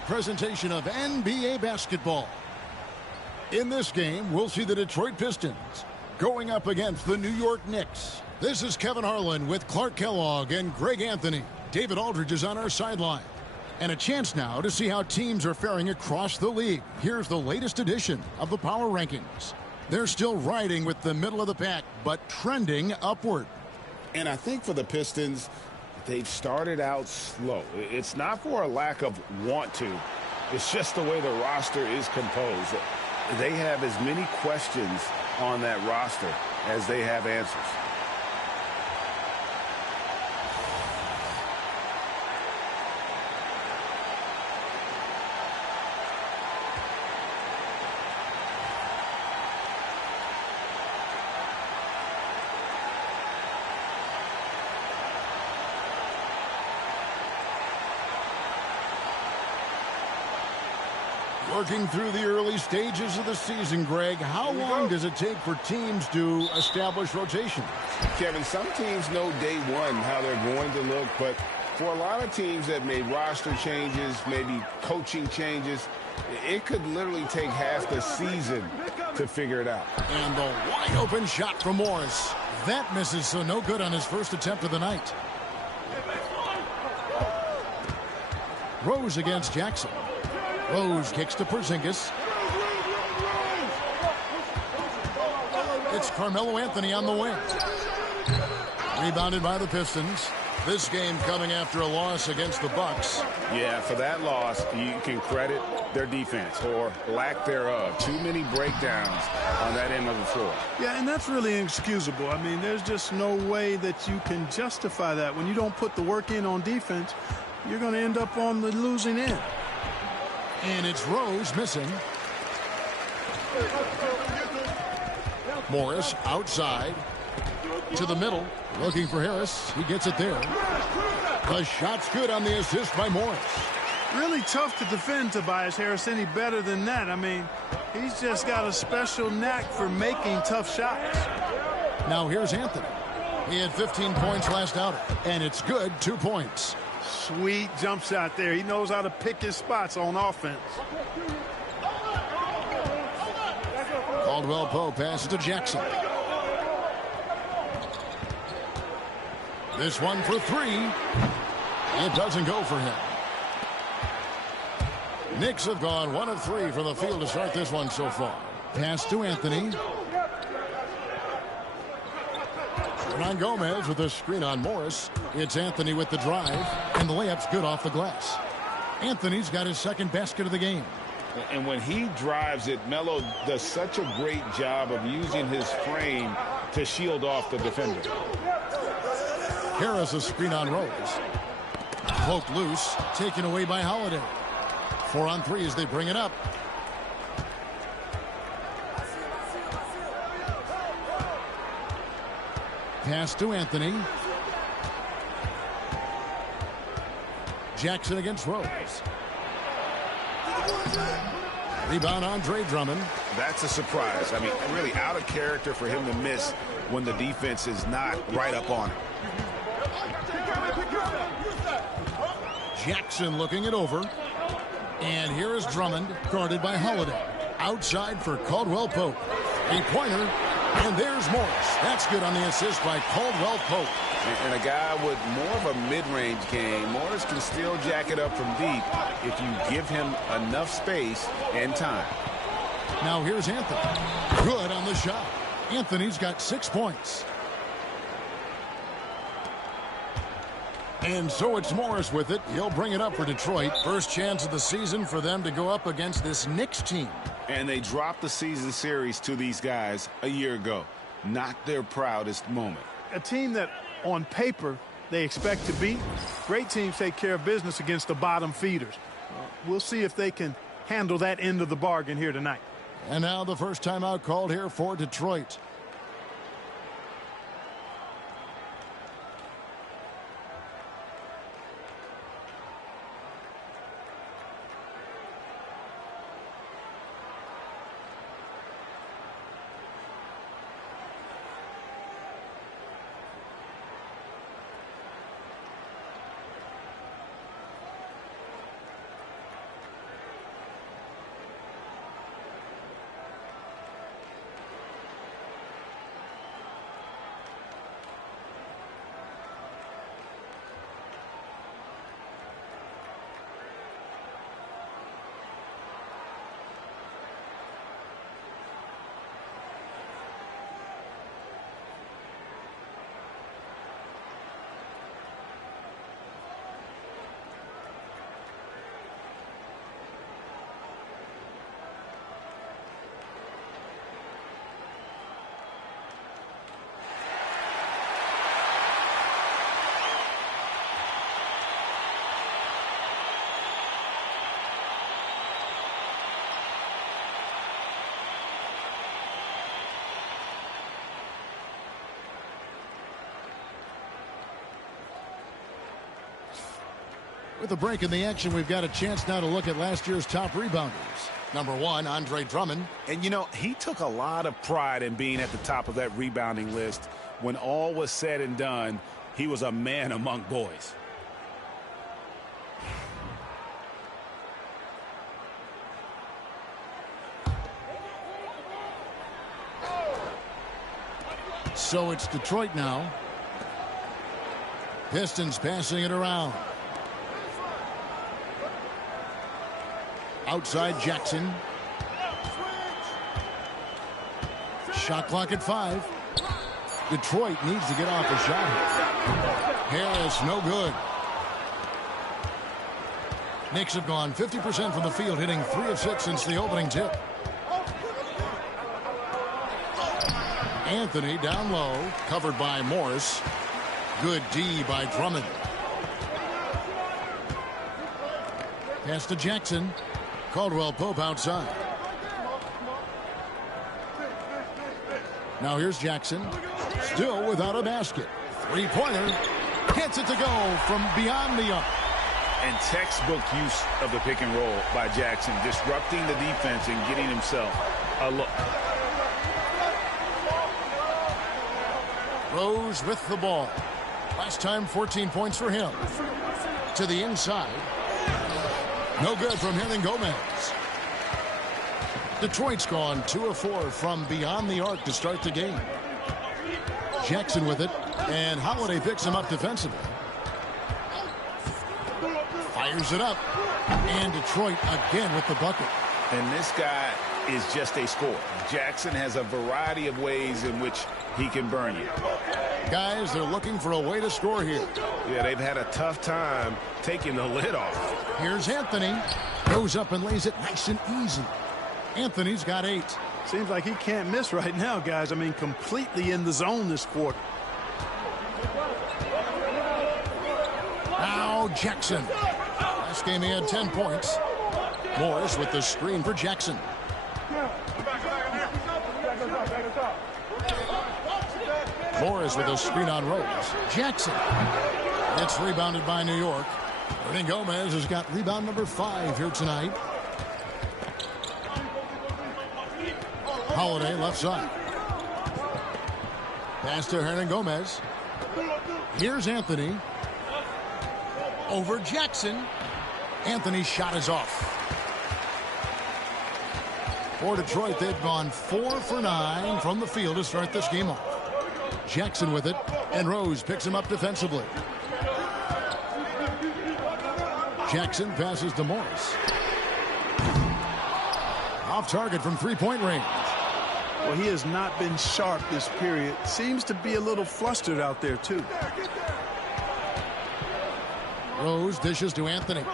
night presentation of NBA basketball. In this game, we'll see the Detroit Pistons going up against the New York Knicks. This is Kevin Harlan with Clark Kellogg and Greg Anthony. David Aldridge is on our sideline. And a chance now to see how teams are faring across the league. Here's the latest edition of the Power Rankings. They're still riding with the middle of the pack, but trending upward. And I think for the Pistons, they've started out slow. It's not for a lack of want to. It's just the way the roster is composed. They have as many questions on that roster as they have answers. Working through the early stages of the season, Greg, how long does it take for teams to establish rotation? Kevin, some teams know day one how they're going to look, but for a lot of teams that made roster changes, maybe coaching changes, it could literally take half the season to figure it out. And the wide open shot from Morris. That misses, so no good on his first attempt of the night. Rose against Jackson. Rose kicks to Porzingis. It's Carmelo Anthony on the wing. Rebounded by the Pistons. This game coming after a loss against the Bucks. Yeah, for that loss, you can credit their defense or lack thereof. Too many breakdowns on that end of the floor. Yeah, and that's really inexcusable. I mean, there's just no way that you can justify that. When you don't put the work in on defense, you're going to end up on the losing end. And it's Rose missing. Morris outside to the middle, looking for Harris. He gets it there. The shot's good on the assist by Morris. Really tough to defend Tobias Harris any better than that. I mean, he's just got a special knack for making tough shots. Now here's Anthony. He had 15 points last outing, and it's good, 2 points. Sweet jump shot there. He knows how to pick his spots on offense. Caldwell Pope passes to Jackson. This one for three. It doesn't go for him. Knicks have gone 1 of 3 from the field to start this one so far. Pass to Anthony. Hernan Gomez with a screen on Morris. It's Anthony with the drive, and the layup's good off the glass. Anthony's got his second basket of the game. And when he drives it, Mello does such a great job of using his frame to shield off the defender. Harris a screen on Rose. Poked loose, taken away by Holiday. 4 on 3 as they bring it up. Pass to Anthony. Jackson against Rose. Rebound Andre Drummond. That's a surprise. I mean, really out of character for him to miss when the defense is not right up on it. Jackson looking it over. And here is Drummond, guarded by Holiday. Outside for Caldwell Pope. A pointer. And there's Morris. That's good on the assist by Caldwell Pope. And a guy with more of a mid-range game, Morris can still jack it up from deep if you give him enough space and time. Now here's Anthony. Good on the shot. Anthony's got 6 points. And so it's Morris with it. He'll bring it up for Detroit. First chance of the season for them to go up against this Knicks team. And they dropped the season series to these guys a year ago. Not their proudest moment. A team that, on paper, they expect to beat. Great teams take care of business against the bottom feeders. We'll see if they can handle that end of the bargain here tonight. And now the first timeout called here for Detroit. the break in the action, we've got a chance now to look at last year's top rebounders. Number 1, Andre Drummond. And, you know, he took a lot of pride in being at the top of that rebounding list. When all was said and done, he was a man among boys. So it's Detroit now. Pistons passing it around. Outside Jackson. Shot clock at 5. Detroit needs to get off a shot. Harris, no good. Knicks have gone 50% from the field, hitting 3 of 6 since the opening tip. Anthony down low, covered by Morris. Good D by Drummond. Pass to Jackson. Caldwell Pope outside. Now here's Jackson. Still without a basket. Three-pointer. Gets it to go from beyond the arc. And textbook use of the pick and roll by Jackson, disrupting the defense and getting himself a look. Rose with the ball. Last time 14 points for him. To the inside. No good from Hernangomez. Detroit's gone 2 of 4 from beyond the arc to start the game. Jackson with it, and Holiday picks him up defensively. Fires it up, and Detroit again with the bucket. And this guy is just a scorer. Jackson has a variety of ways in which he can burn you. Guys, they're looking for a way to score here. Yeah, they've had a tough time taking the lid off. Here's Anthony. Goes up and lays it nice and easy. Anthony's got 8. Seems like he can't miss right now, guys. I mean, completely in the zone this quarter. Now Jackson. Last game he had 10 points. Morris with the screen for Jackson. Morris with a screen on Rose. Jackson. It's rebounded by New York. Hernangomez has got rebound number 5 here tonight. Holiday left side. Pass to Hernangomez. Here's Anthony. Over Jackson. Anthony's shot is off. For Detroit, they've gone 4 for 9 from the field to start this game off. Jackson with it, and Rose picks him up defensively. Jackson passes to Morris. Off target from three-point range. Well, he has not been sharp this period. Seems to be a little flustered out there, too. Rose dishes to Anthony.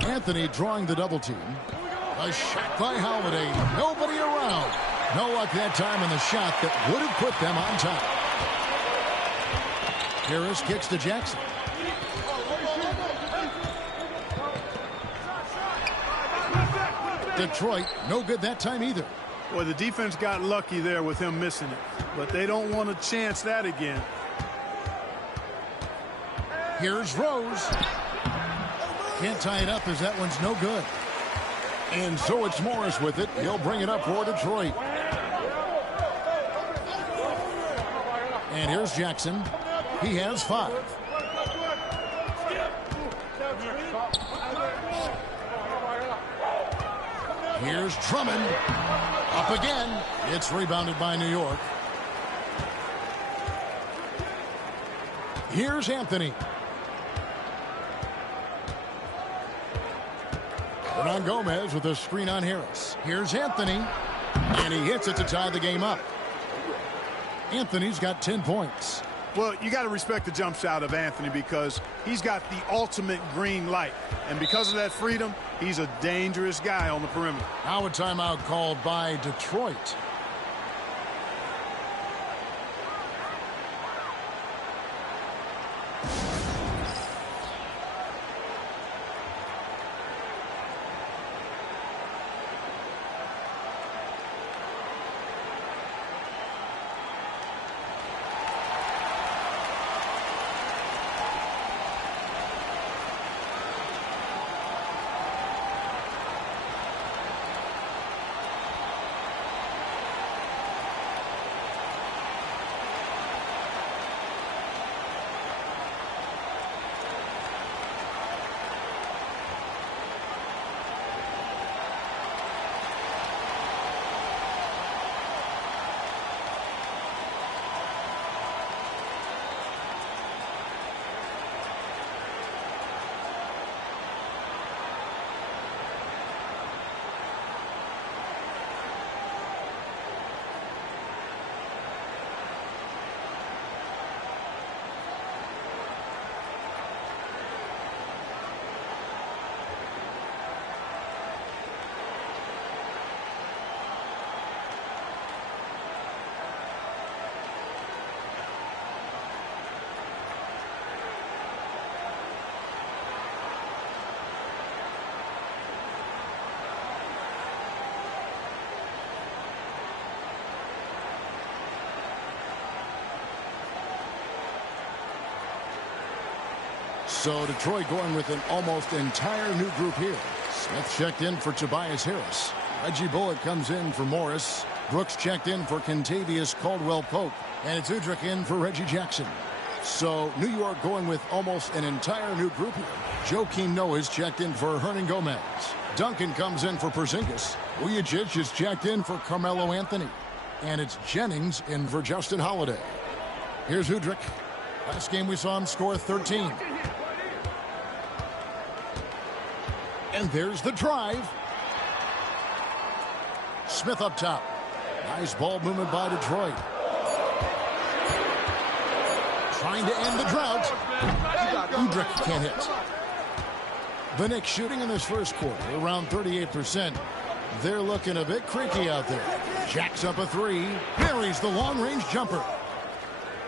Anthony drawing the double team. A shot by Holiday. Nobody around. No luck that time in the shot that would have put them on top. Harris kicks to Jackson. Detroit, no good that time either. Well, the defense got lucky there with him missing it, but they don't want to chance that again. Here's Rose. Can't tie it up as that one's no good. And so it's Morris with it. He'll bring it up for Detroit. And here's Jackson. He has 5. Here's Drummond. Up again. It's rebounded by New York. Here's Anthony. Hernangomez with a screen on Harris. Here's Anthony. And he hits it to tie the game up. Anthony's got 10 points. Well, you got to respect the jump shot of Anthony because he's got the ultimate green light. And because of that freedom, he's a dangerous guy on the perimeter. Now a timeout called by Detroit. So Detroit going with an almost entire new group here. Smith checked in for Tobias Harris. Reggie Bullock comes in for Morris. Brooks checked in for Kentavious Caldwell-Pope. And it's Udrih in for Reggie Jackson. So New York going with almost an entire new group here. Joakim Noah is checked in for Hernan Gomez. Duncan comes in for Porzingis. Vujacic is checked in for Carmelo Anthony. And it's Jennings in for Justin Holiday. Here's Udrih. Last game we saw him score 13. And there's the drive. Smith up top. Nice ball movement by Detroit. Trying to end the drought. Udrih can't hit. The Knicks shooting in this first quarter around 38%. They're looking a bit creaky out there. Jacks up a three. Buries the long-range jumper.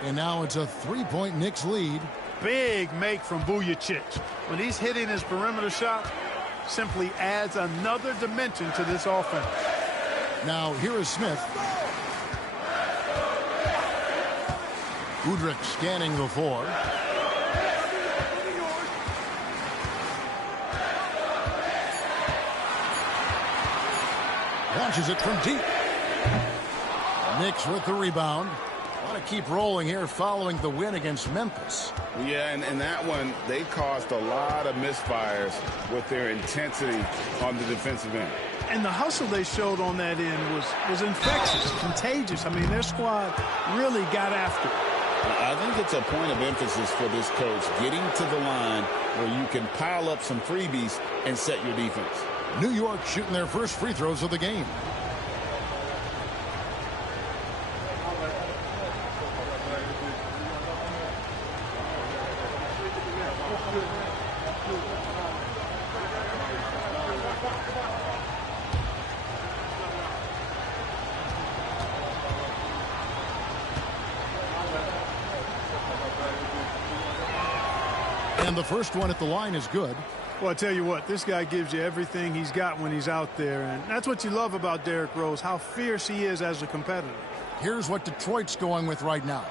And now it's a three-point Knicks lead. Big make from Vujacic. When he's hitting his perimeter shot, simply adds another dimension to this offense. Now here is Smith. Udrih scanning the floor. Launches it from deep. Knicks with the rebound. Want to keep rolling here following the win against Memphis. Yeah, and that one, they caused a lot of misfires with their intensity on the defensive end. And the hustle they showed on that end was infectious, contagious. I mean, their squad really got after it. I think it's a point of emphasis for this coach, getting to the line where you can pile up some freebies and set your defense. New York shooting their first free throws of the game. And the first one at the line is good. Well, I tell you what, this guy gives you everything he's got when he's out there. And that's what you love about Derrick Rose, how fierce he is as a competitor. Here's what Detroit's going with right now.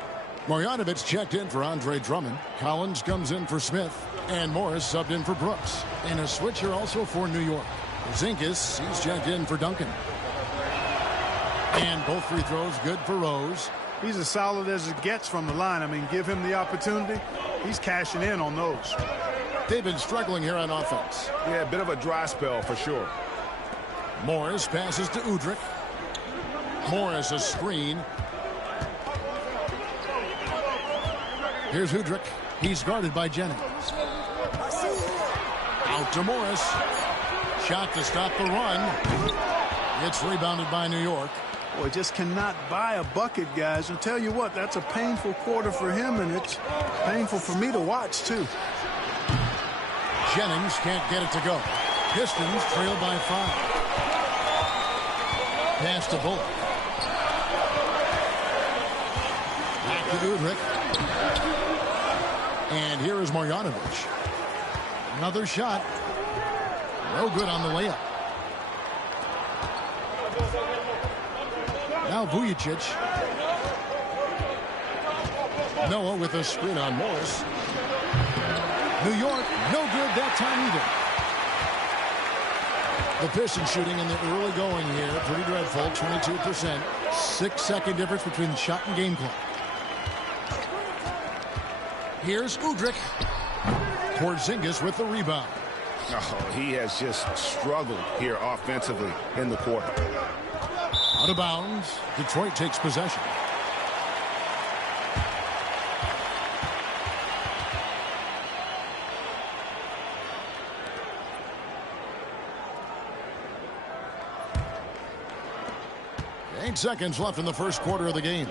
Marjanovic checked in for Andre Drummond. Collins comes in for Smith. And Morris subbed in for Brooks. And a switch here also for New York. Zinkis, he's checked in for Duncan. And both free throws good for Rose. He's as solid as it gets from the line. I mean, give him the opportunity. He's cashing in on those. They've been struggling here on offense. Yeah, a bit of a dry spell for sure. Morris passes to Udrih. Morris a screen. Here's Udrih. He's guarded by Jennings. Out to Morris. Shot to stop the run. It's rebounded by New York. Boy, just cannot buy a bucket, guys. And tell you what, that's a painful quarter for him, and it's painful for me to watch, too. Jennings can't get it to go. Pistons trail by 5. Pass to Bullock. Back to Udrih. And here is Marjanovic. Another shot. No good on the layup. Now Vujacic. Noah with a screen on Morris. New York, no good that time either. The Pistons shooting in the early going here. Pretty dreadful, 22%. 6-second difference between the shot and game clock. Here's Udrih. Porzingis with the rebound. Oh, he has just struggled here offensively in the quarter. Out of bounds. Detroit takes possession. Eight seconds left in the first quarter of the game.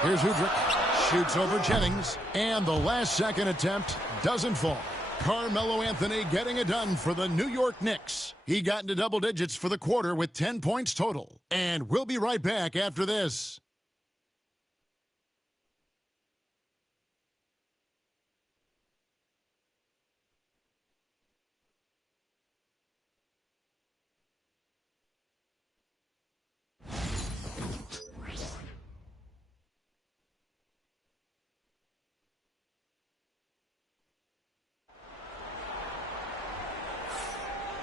Here's Udrih. Shoots over Jennings. And the last second attempt doesn't fall. Carmelo Anthony getting it done for the New York Knicks. He got into double digits for the quarter with 10 points total. And we'll be right back after this.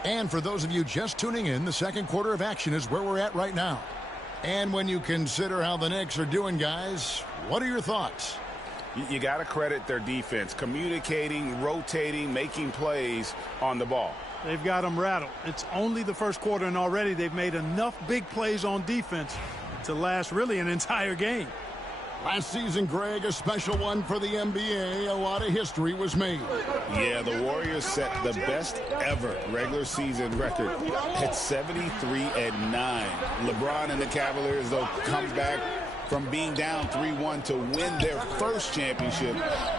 And for those of you just tuning in, the second quarter of action is where we're at right now. And when you consider how the Knicks are doing, guys, what are your thoughts? You got to credit their defense, communicating, rotating, making plays on the ball. They've got them rattled. It's only the first quarter, and already they've made enough big plays on defense to last really an entire game. Last season, Greg, a special one for the NBA. A lot of history was made. Yeah, the Warriors set the best ever regular season record at 73-9. LeBron and the Cavaliers, though, come back from being down 3-1 to win their first championship.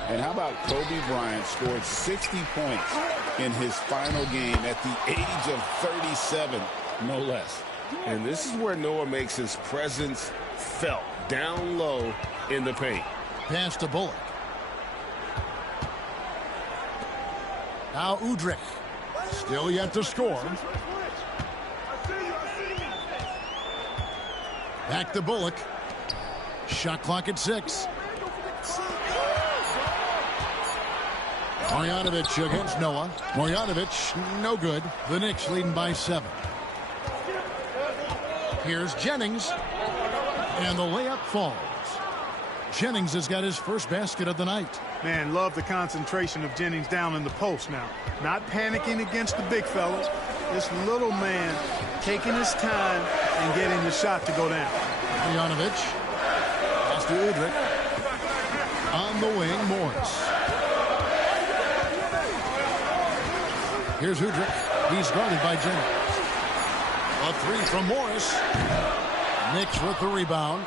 And how about Kobe Bryant scored 60 points in his final game at the age of 37, no less. And this is where Noah makes his presence felt, down low in the paint. Pass to Bullock. Now Udrih. Still yet to score. Back to Bullock. Shot clock at 6. Marjanovic against Noah. Marjanovic, no good. The Knicks leading by 7. Here's Jennings. And the layup falls. Jennings has got his first basket of the night. Man, love the concentration of Jennings down in the post now. Not panicking against the big fellas. This little man taking his time and getting the shot to go down. Marjanovic. Pass to Udrih. On the wing, Morris. Here's Udrih. He's guarded by Jennings. A 3 from Morris. Knicks with the rebound.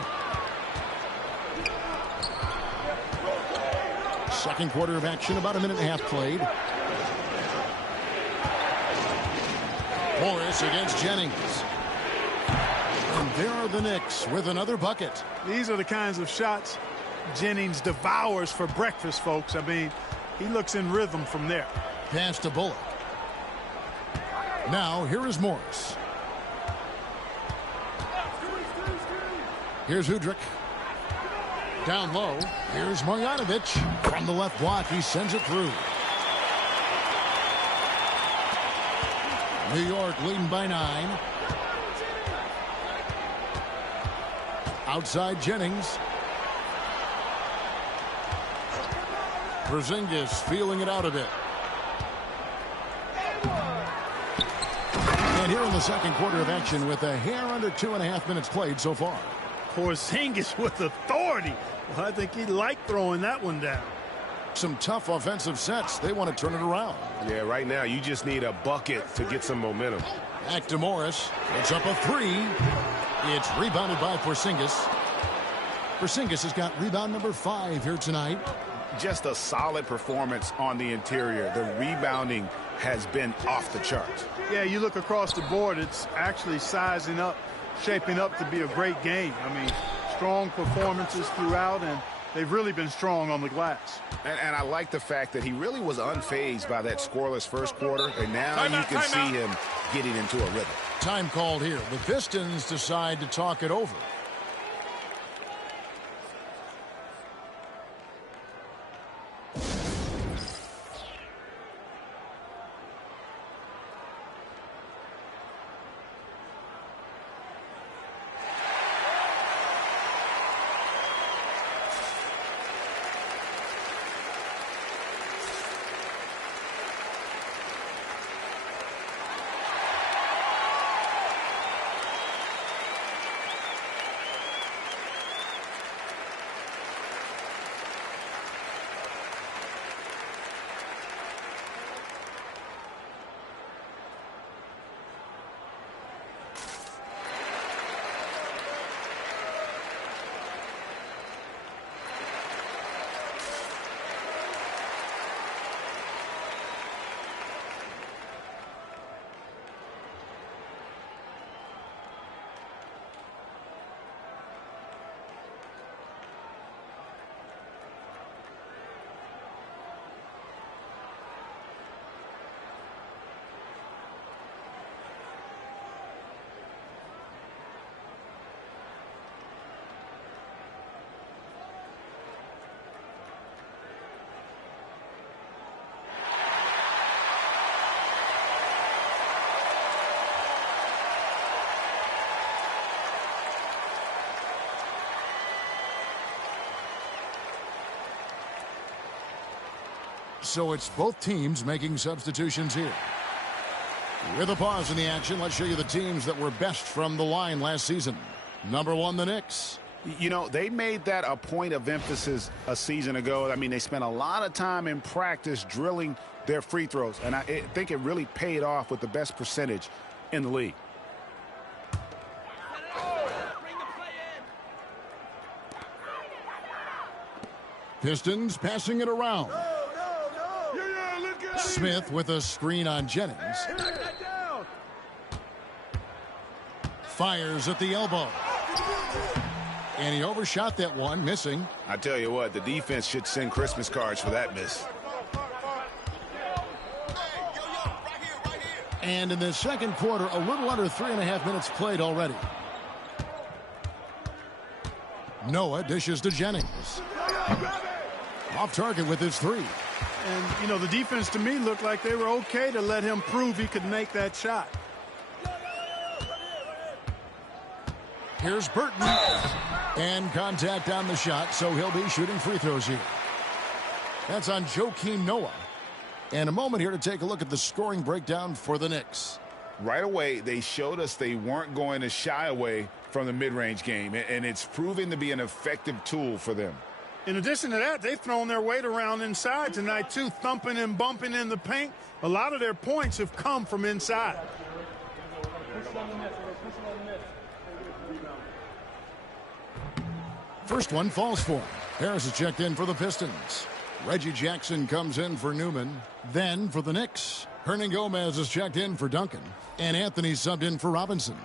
Second quarter of action, about a minute and a half played. Morris against Jennings. And there are the Knicks with another bucket. These are the kinds of shots Jennings devours for breakfast, folks. I mean, he looks in rhythm from there. Pass to Bullock. Now, here is Morris. Here's Udrih. Down low. Here's Marjanovic. From the left block, he sends it through. New York leading by 9. Outside Jennings. Porzingis feeling it out a bit. And here in the second quarter of action with a hair under 2.5 minutes played so far. Porzingis with authority. Well, I think he liked throwing that one down. Some tough offensive sets. They want to turn it around. Yeah, right now you just need a bucket to get some momentum. Back to Morris. It's up a 3. It's rebounded by Porzingis. Porzingis has got rebound number 5 here tonight. Just a solid performance on the interior. The rebounding has been off the charts. Yeah, you look across the board, it's actually sizing up, shaping up to be a great game. I mean, strong performances throughout, and they've really been strong on the glass. And I like the fact that he really was unfazed by that scoreless first quarter, and now you can see him getting into a rhythm. Time called here. The Pistons decide to talk it over. so it's both teams making substitutions here. With a pause in the action, let's show you the teams that were best from the line last season. Number 1, the Knicks. You know, they made that a point of emphasis a season ago. I mean, they spent a lot of time in practice drilling their free throws, and I think it really paid off with the best percentage in the league. Pistons passing it around. Smith with a screen on Jennings. Fires at the elbow. And he overshot that one, missing. I tell you what, the defense should send Christmas cards for that miss. And in the second quarter, a little under 3.5 minutes played already. Noah dishes to Jennings. Off target with his three. And, you know, the defense to me looked like they were okay to let him prove he could make that shot. Here's Burton. And contact on the shot, so he'll be shooting free throws here. That's on Joakim Noah. And a moment here to take a look at the scoring breakdown for the Knicks. Right away, they showed us they weren't going to shy away from the mid-range game, and it's proven to be an effective tool for them. In addition to that, they've thrown their weight around inside tonight, too, thumping and bumping in the paint. A lot of their points have come from inside. First one falls for him. Harris is checked in for the Pistons. Reggie Jackson comes in for Newman. Then for the Knicks, Hernan Gomez is checked in for Duncan. And Anthony subbed in for Robinson.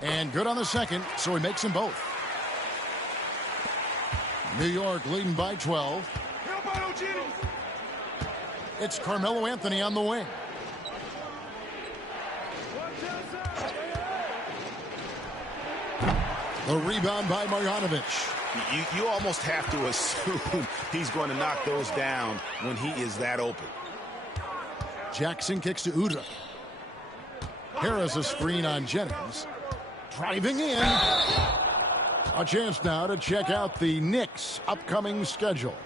And good on the second, so he makes them both. New York leading by 12. It's Carmelo Anthony on the wing. The rebound by Marjanovic. You almost have to assume he's going to knock those down when he is that open. Jackson kicks to Udrih. Harris a screen on Jennings. Driving in. A chance now to check out the Knicks' upcoming schedule.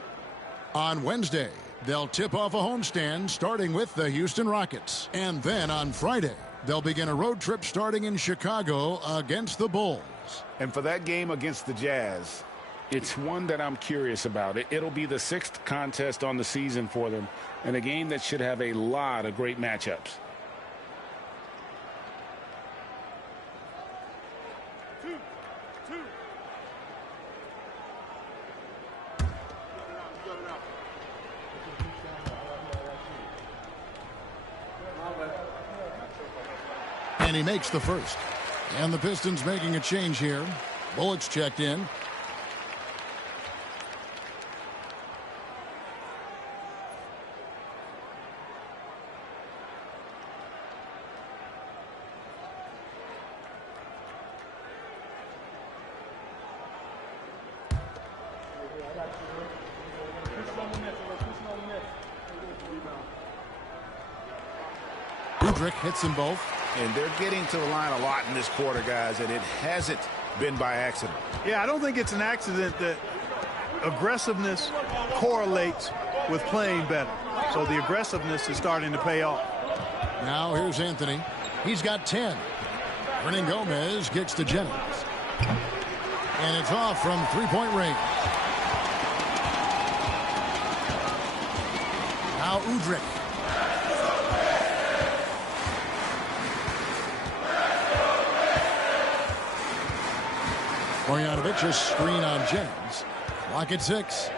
On Wednesday, they'll tip off a homestand starting with the Houston Rockets. And then on Friday, they'll begin a road trip starting in Chicago against the Bulls. And for that game against the Jazz, it's one that I'm curious about. It'll be the 6th contest on the season for them, and a game that should have a lot of great matchups. And he makes the first. And the Pistons making a change here. Bullock's checked in. Udrih hits them both. And they're getting to the line a lot in this quarter, guys, and it hasn't been by accident. Yeah, I don't think it's an accident that aggressiveness correlates with playing better. So the aggressiveness is starting to pay off. Now here's Anthony. He's got 10. Hernan Gomez kicks to Jennings. And it's off from three-point range. Now Udrih. Marjanovic, a screen on Jennings. Clock at 6.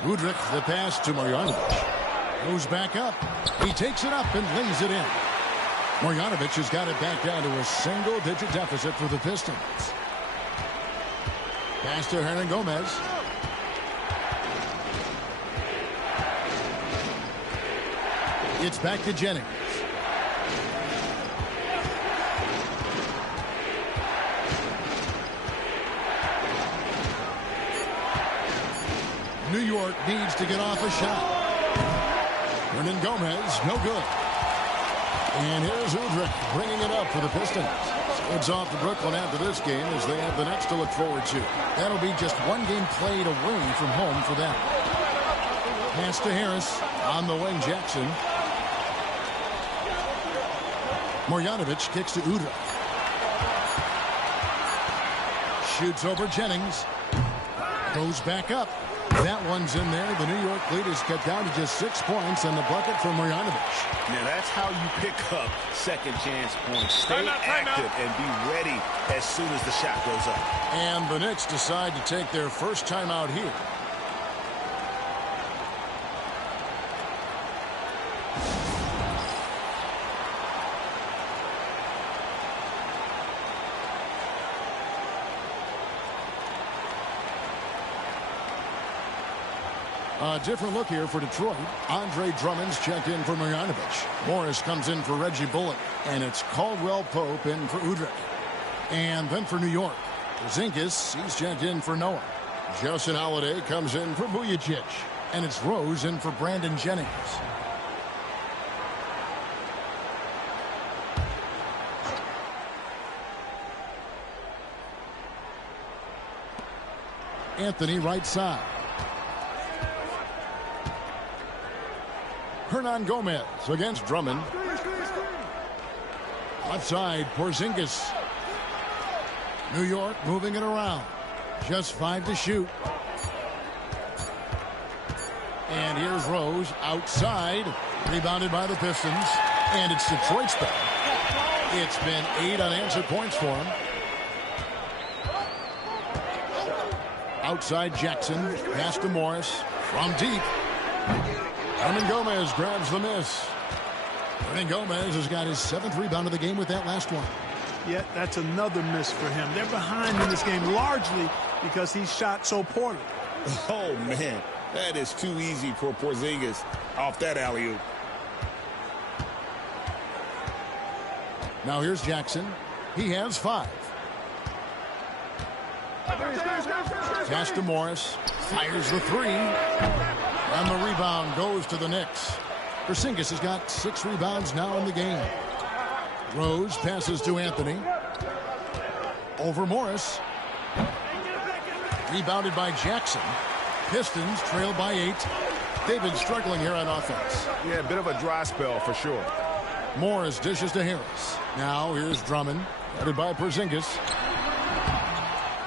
Udrih, the pass to Marjanovic. Goes back up. He takes it up and lays it in. Marjanovic has got it back down to a single-digit deficit for the Pistons. Pass to Hernan Gomez. It's back to Jennings. New York needs to get off a shot. Hernan Gomez, no good. And here's Udrich bringing it up for the Pistons. It's off to Brooklyn after this game as they have the Knicks to look forward to. That'll be just one game played away from home for them. Pass to Harris. On the wing, Jackson. Marjanovic kicks to Udrich. Shoots over Jennings. Goes back up. That one's in there. The New York lead is cut down to just 6 points and the bucket from Marjanovic. Now that's how you pick up second chance points. Stay active and be ready as soon as the shot goes up. And the Knicks decide to take their first timeout here. A different look here for Detroit. Andre Drummond's checked in for Marjanovic. Morris comes in for Reggie Bullock. And it's Caldwell Pope in for Udrich. And then for New York, Porzingis, he's checked in for Noah. Justin Holiday comes in for Vujacic. And it's Rose in for Brandon Jennings. Anthony right side. Hernan Gomez against Drummond. Left side, Porzingis. New York moving it around. Just 5 to shoot. And here's Rose outside. Rebounded by the Pistons. And it's Detroit's ball. It's been 8 unanswered points for him. Outside Jackson. Pass to Morris. From deep. Hernan Gomez grabs the miss. Hernan Gomez has got his 7th rebound of the game with that last one. Yet that's another miss for him. They're behind in this game largely because he shot so poorly. Oh, man. That is too easy for Porzingis off that alley-oop. Now here's Jackson. He has 5. Pass to Morris. Fires the 3. And the rebound goes to the Knicks. Porzingis has got 6 rebounds now in the game. Rose passes to Anthony. Over Morris. Rebounded by Jackson. Pistons trail by 8. They've been struggling here on offense. Yeah, a bit of a dry spell for sure. Morris dishes to Harris. Now here's Drummond. Headed by Porzingis.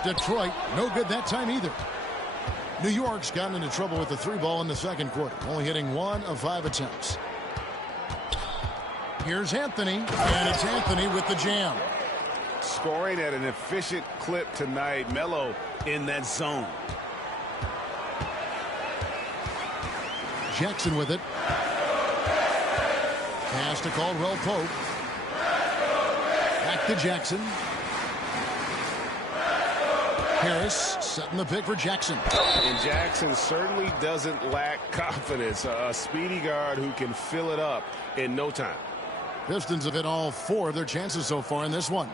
Detroit, no good that time either. New York's gotten into trouble with the 3 ball in the second quarter, only hitting 1 of 5 attempts. Here's Anthony, and it's Anthony with the jam. Scoring at an efficient clip tonight. Mello in that zone. Jackson with it. Pass to Caldwell Pope. Back to Jackson. Harris setting the pick for Jackson. And Jackson certainly doesn't lack confidence. A speedy guard who can fill it up in no time. Pistons have hit all 4 of their chances so far in this one.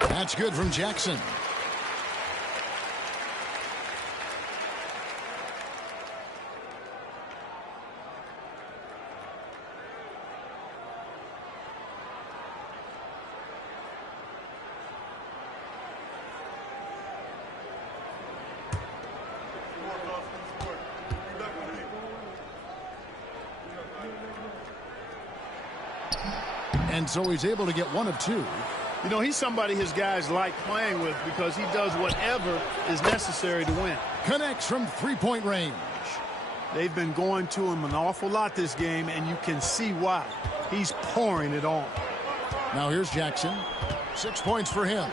That's good from Jackson. And so he's able to get 1 of 2. You know, he's somebody his guys like playing with because he does whatever is necessary to win. Connects from 3-point range. They've been going to him an awful lot this game, and you can see why. He's pouring it on. Now here's Jackson. 6 points for him.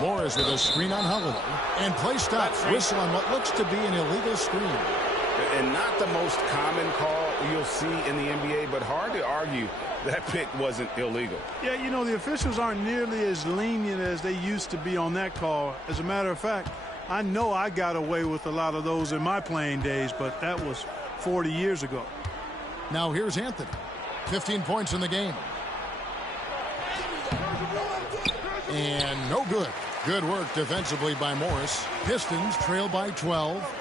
Morris with a screen on Holiday. And play stops. Whistle on what looks to be an illegal screen. And not the most common call you'll see in the NBA, but hard to argue that pick wasn't illegal. Yeah, you know, the officials aren't nearly as lenient as they used to be on that call. As a matter of fact, I know I got away with a lot of those in my playing days, but that was 40 years ago. Now here's Anthony. 15 points in the game. And no good. Good work defensively by Morris. Pistons trail by 12.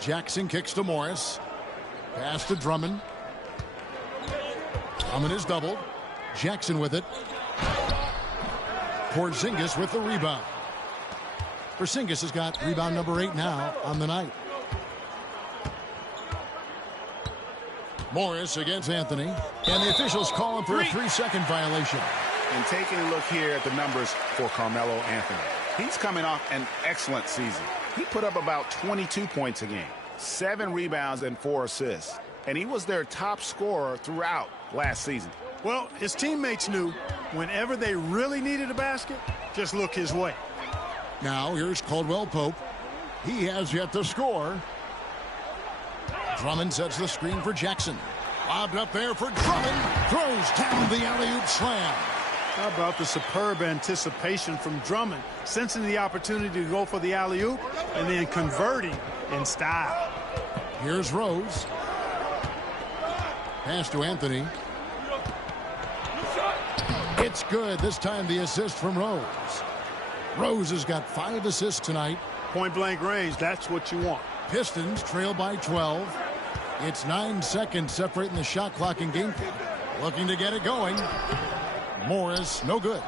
Jackson kicks to Morris. Pass to Drummond. Drummond is doubled. Jackson with it. Porzingis with the rebound. Porzingis has got rebound number 8 now on the night. Morris against Anthony. And the officials call him for a 3-second violation. And taking a look here at the numbers for Carmelo Anthony. He's coming off an excellent season. He put up about 22 points a game, 7 rebounds and 4 assists. And he was their top scorer throughout last season. Well, his teammates knew whenever they really needed a basket, just look his way. Now here's Caldwell Pope. He has yet to score. Drummond sets the screen for Jackson. Lobbed up there for Drummond. Throws down the alley-oop slam. How about the superb anticipation from Drummond, sensing the opportunity to go for the alley-oop and then converting in style. Here's Rose. Pass to Anthony. It's good. This time the assist from Rose. Rose has got 5 assists tonight. Point-blank range, that's what you want. Pistons trail by 12. It's 9 seconds separating the shot clock and game clock. Looking to get it going. Morris, no good.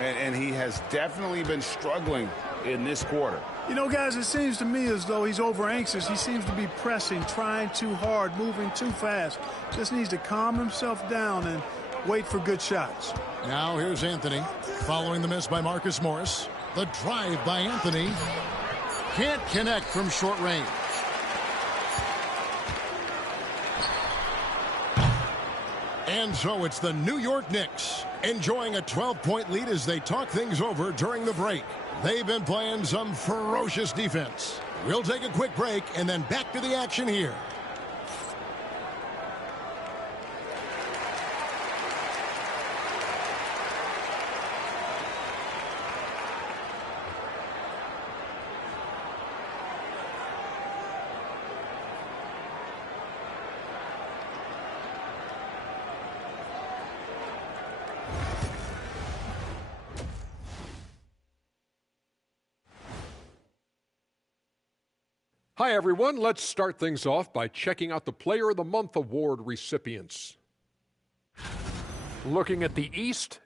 And he has definitely been struggling in this quarter. You know, guys, it seems to me as though he's over-anxious. He seems to be pressing, trying too hard, moving too fast. Just needs to calm himself down and wait for good shots. Now here's Anthony. Following the miss by Marcus Morris. The drive by Anthony. Can't connect from short range. And so it's the New York Knicks enjoying a 12-point lead as they talk things over during the break. They've been playing some ferocious defense. We'll take a quick break and then back to the action here. Hi, everyone. Let's start things off by checking out the Player of the Month award recipients. Looking at the East,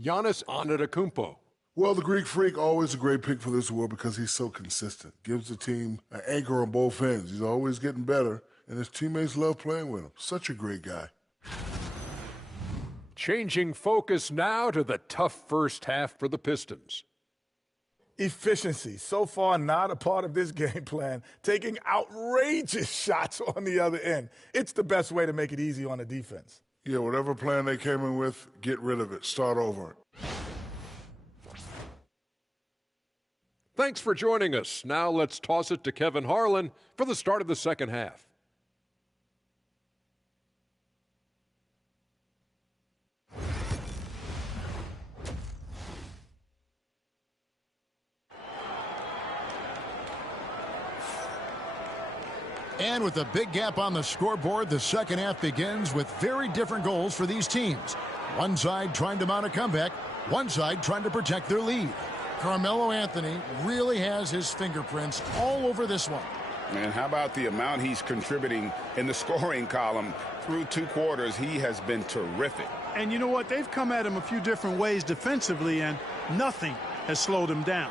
Giannis Antetokounmpo. Well, the Greek Freak, always a great pick for this award because he's so consistent. Gives the team an anchor on both ends. He's always getting better, and his teammates love playing with him. Such a great guy. Changing focus now to the tough first half for the Pistons. Efficiency, so far not a part of this game plan. Taking outrageous shots on the other end. It's the best way to make it easy on the defense. Yeah, whatever plan they came in with, get rid of it. Start over. Thanks for joining us. Now let's toss it to Kevin Harlan for the start of the second half. And with a big gap on the scoreboard, the second half begins with very different goals for these teams. One side trying to mount a comeback, one side trying to protect their lead. Carmelo Anthony really has his fingerprints all over this one. And how about the amount he's contributing in the scoring column? Through 2 quarters, he has been terrific. And you know what? They've come at him a few different ways defensively, and nothing has slowed him down.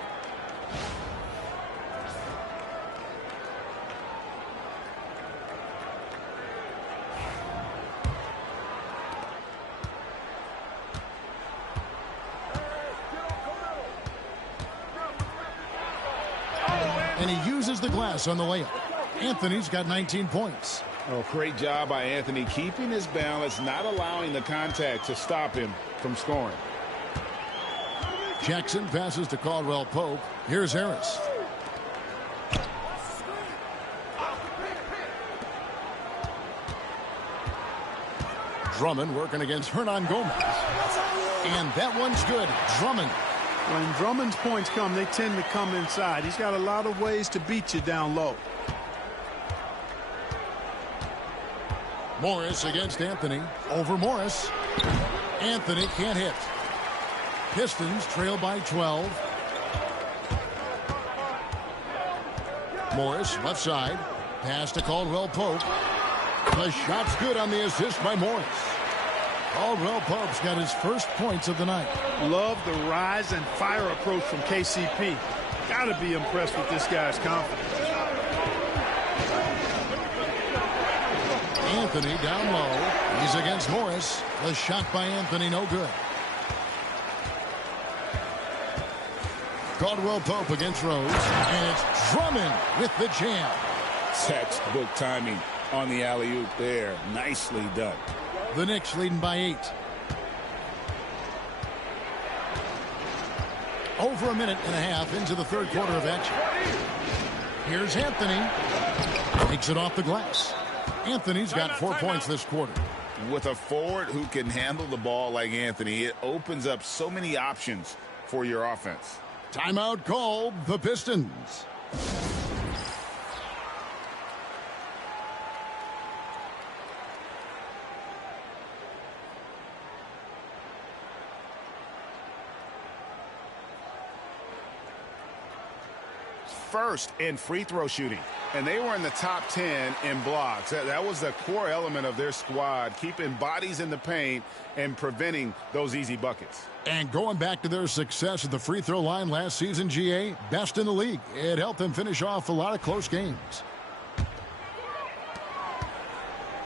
And he uses the glass on the layup. Anthony's got 19 points. Oh, great job by Anthony, keeping his balance, not allowing the contact to stop him from scoring. Jackson passes to Caldwell Pope. Here's Harris. Drummond working against Hernan Gomez. And that one's good. Drummond When Drummond's points come, they tend to come inside. He's got a lot of ways to beat you down low. Morris against Anthony. Over Morris. Anthony can't hit. Pistons trail by 12. Morris, left side. Pass to Caldwell Pope. The shot's good on the assist by Morris. Caldwell Pope's got his first points of the night. Love the rise and fire approach from KCP. Got to be impressed with this guy's confidence. Anthony down low. He's against Morris. The shot by Anthony, no good. Caldwell Pope against Rose. And it's Drummond with the jam. Textbook timing on the alley-oop there. Nicely done. The Knicks leading by 8. Over a minute and a half into the third quarter of action. Here's Anthony. Takes it off the glass. Anthony's got 4 points this quarter. With a forward who can handle the ball like Anthony, it opens up so many options for your offense. Timeout called, the Pistons. First in free throw shooting, and they were in the top 10 in blocks. That was the core element of their squad, keeping bodies in the paint and preventing those easy buckets. And going back to their success at the free throw line last season, GA, best in the league. It helped them finish off a lot of close games.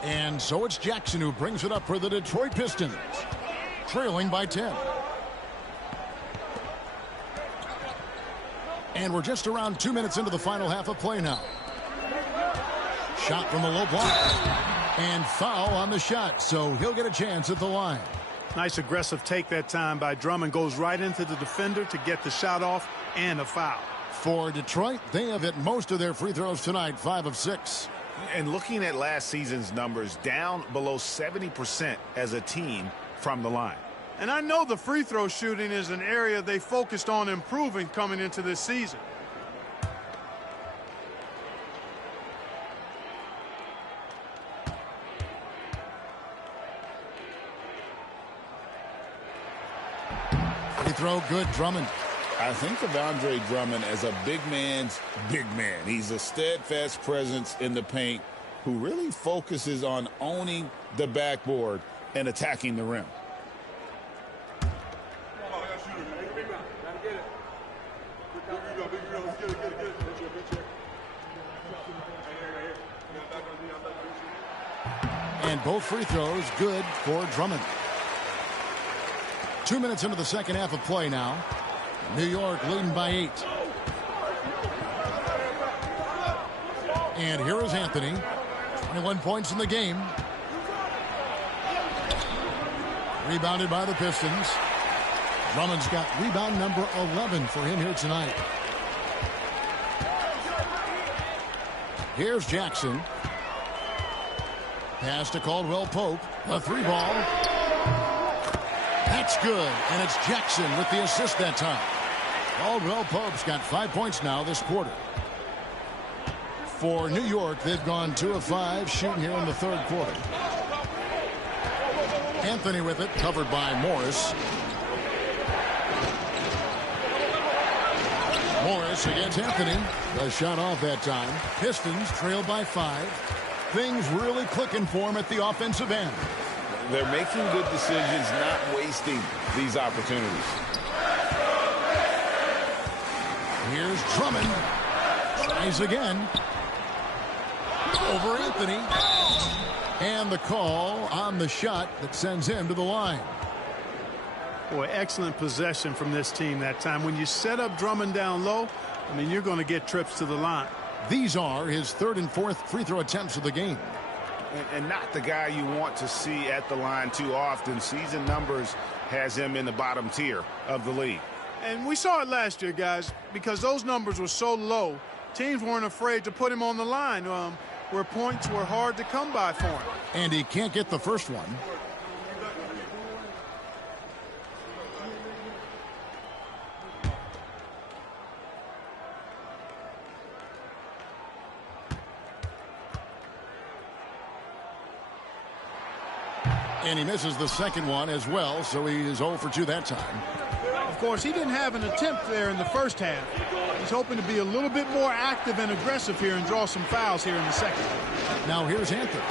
And so it's Jackson who brings it up for the Detroit Pistons, trailing by 10. And we're just around 2 minutes into the final half of play now. Shot from the low block. And foul on the shot, so he'll get a chance at the line. Nice aggressive take that time by Drummond. Goes right into the defender to get the shot off and a foul. For Detroit, they have hit most of their free throws tonight, 5 of 6. And looking at last season's numbers, down below 70% as a team from the line. And I know the free throw shooting is an area they focused on improving coming into this season. Free throw good, Drummond. I think of Andre Drummond as a big man's big man. He's a steadfast presence in the paint who really focuses on owning the backboard and attacking the rim. And both free throws good for Drummond. 2 minutes into the second half of play now. New York leading by 8. And here is Anthony. 21 points in the game. Rebounded by the Pistons. Drummond's got rebound number 11 for him here tonight. Here's Jackson. Pass to Caldwell Pope. A 3-ball. That's good. And it's Jackson with the assist that time. Caldwell Pope's got 5 points now this quarter. For New York, they've gone 2 of 5 shooting here in the third quarter. Anthony with it, covered by Morris. Morris against Anthony. The shot off that time. Pistons trail by 5. Things really clicking for him at the offensive end. They're making good decisions, not wasting these opportunities. Here's Drummond. Tries again. Over Anthony. And the call on the shot that sends him to the line. Boy, excellent possession from this team that time. When you set up Drummond down low, I mean, you're going to get trips to the line. These are his third and fourth free throw attempts of the game. And not the guy you want to see at the line too often. Season numbers has him in the bottom tier of the league. And we saw it last year, guys, because those numbers were so low, teams weren't afraid to put him on the line where points were hard to come by for him. And he can't get the first one. And he misses the second one as well, so he is 0 for 2 that time. Of course, he didn't have an attempt there in the first half. He's hoping to be a little bit more active and aggressive here and draw some fouls here in the second. Now here's Anthony.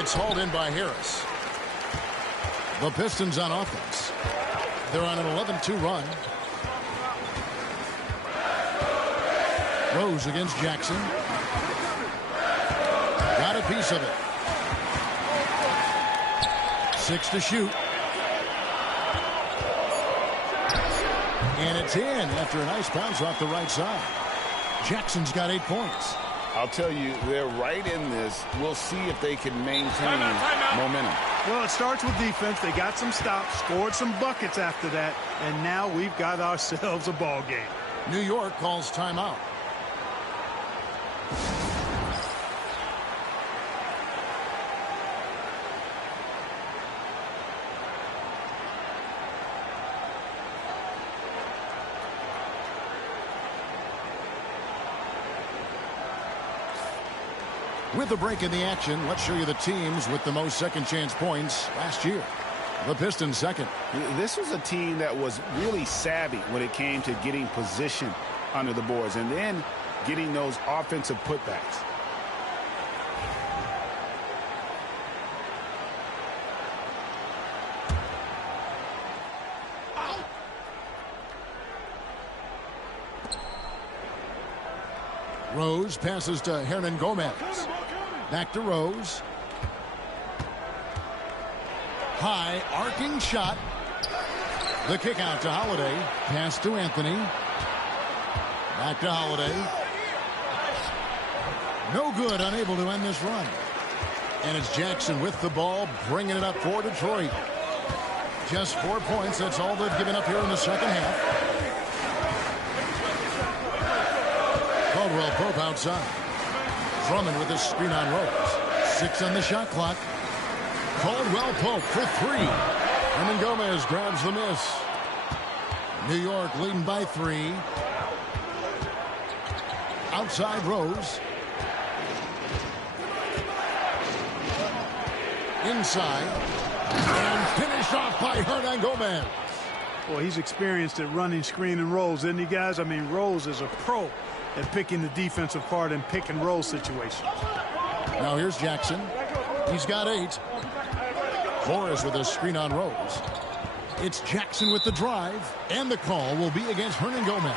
It's hauled in by Harris. The Pistons on offense. They're on an 11-2 run. Rose against Jackson. Got a piece of it. 6 to shoot. And it's in after a nice bounce off the right side. Jackson's got 8 points. I'll tell you, they're right in this. We'll see if they can maintain momentum. Well, it starts with defense. They got some stops, scored some buckets after that, and now we've got ourselves a ball game. New York calls timeout. With a break in the action, let's show you the teams with the most second chance points last year. The Pistons second. This was a team that was really savvy when it came to getting position under the boards and then getting those offensive putbacks. Rose passes to Hernan Gomez. Back to Rose. High arcing shot. The kick out to Holiday. Pass to Anthony. Back to Holiday. No good, unable to end this run. And it's Jackson with the ball, bringing it up for Detroit. Just 4 points. That's all they've given up here in the second half. Caldwell Pope outside. Drummond with a screen on Rose. 6 on the shot clock. Caldwell Pope for 3. Hernan Gomez grabs the miss. New York leading by 3. Outside Rose. Inside. And finished off by Hernan Gomez. Boy, he's experienced at running screen and rolls, isn't he, guys? I mean, Rose is a pro at picking the defensive part in pick and roll situations. Now here's Jackson. He's got 8. Flores with a screen on Rose. It's Jackson with the drive, and the call will be against Hernan Gomez.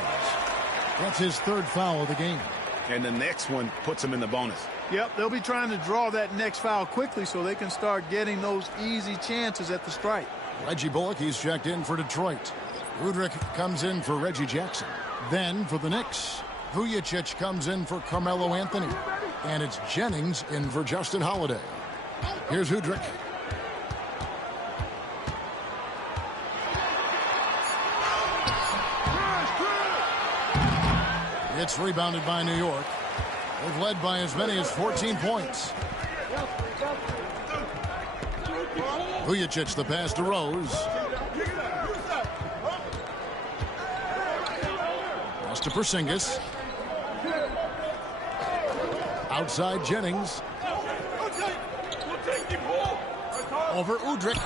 That's his 3rd foul of the game. And the next one puts him in the bonus. Yep, they'll be trying to draw that next foul quickly so they can start getting those easy chances at the stripe. Reggie Bullock, he's checked in for Detroit. Udrih comes in for Reggie Jackson. Then for the Knicks, Vujacic comes in for Carmelo Anthony. And it's Jennings in for Justin Holiday. Here's Udrih. It's rebounded by New York. They've led by as many as 14 points. Vujacic the pass to Rose. Pass to Porzingis. Outside Jennings. Over Udrih.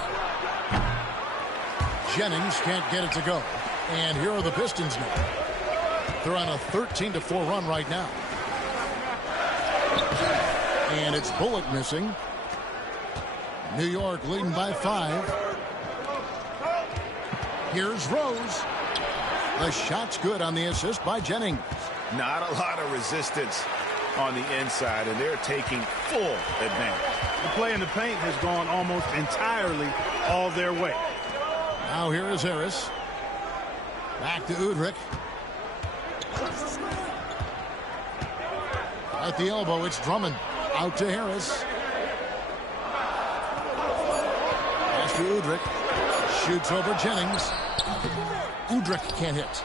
Jennings can't get it to go. And here are the Pistons now. They're on a 13-4 run right now. And it's Bullock missing. New York leading by 5. Here's Rose. The shot's good on the assist by Jennings. Not a lot of resistance on the inside, and they're taking full advantage. The play in the paint has gone almost entirely all their way. Now here is Harris. Back to Udrih. At the elbow, it's Drummond. Out to Harris. Pass to Udrih. Shoots over Jennings. Udrih can't hit.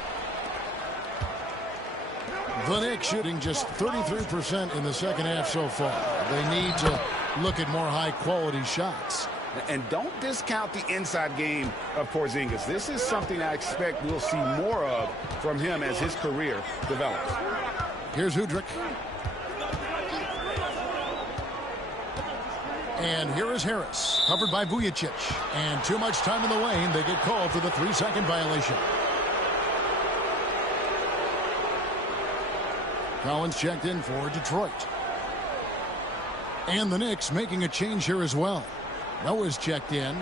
The Knicks shooting just 33% in the second half so far. They need to look at more high-quality shots. And don't discount the inside game of Porzingis. This is something I expect we'll see more of from him as his career develops. Here's Udrih. And here is Harris, covered by Vujicic. And too much time in the lane. They get called for the 3-second violation. Collins checked in for Detroit. And the Knicks making a change here as well. Noah's checked in.